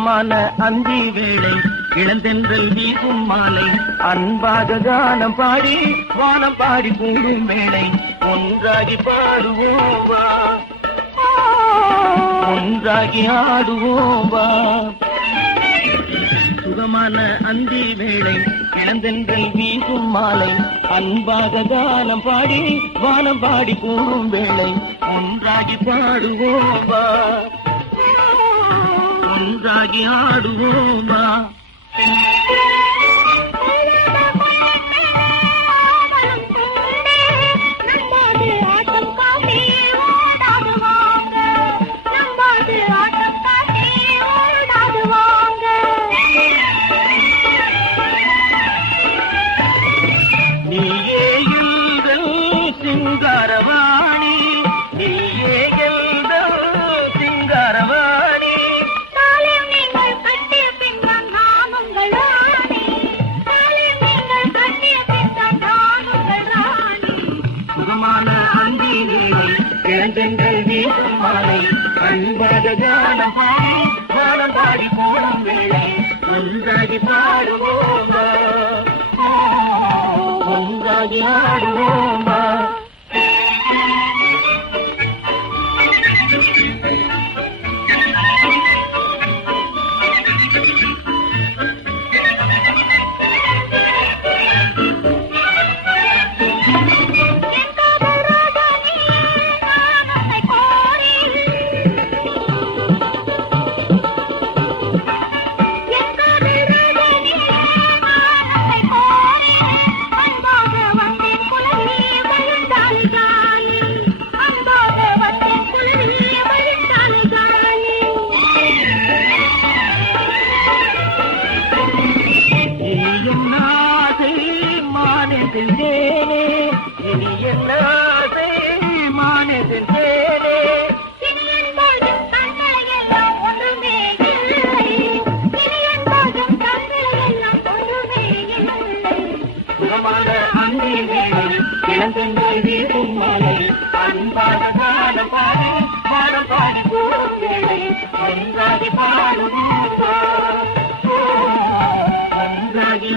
சுகமான அந்தி வேளை இளந்தென்றல் வீசும் மாலை அன்பாக கானம் பாடி வானம் பாடி கூடும் வேளை ஒன்றாகி பாடுவோம் வா, ஒன்றாகி ஆடுவோம் வா. சுகமான அந்தி வேளை இளந்தென்றல் வீசும் மாலை அன்பாக கானம் பாடி வானம் பாடி கூடும் வேளை ஒன்றாகி பாடுவோம் வா, ஒன்றாகி ஆடுவோம் வா. நீயே எங்கள் சிங்காரவாணி, நீயே எங்கள் சிங்காரவாணி. சுகமான அந்தி வேளை இளந்தென்றல் வீசும் மாலை அன்பாக கானம் பாடி வானம் பாடி போடும் வேளை ஒன்றாகி பாடுவோம் வா, ஒன்றாகி ஆடுவோம் வா. இனி என்ன ஆசை மானதில் தேனே, சுகமான அந்தி வேளை இளந்தென்றல் வீசும் மாலை அன்பாக கானம் பாடி வானம் பாடி கூடும் வேளை ஒன்றாகி பாடுவோம் வா, ஒன்றாகி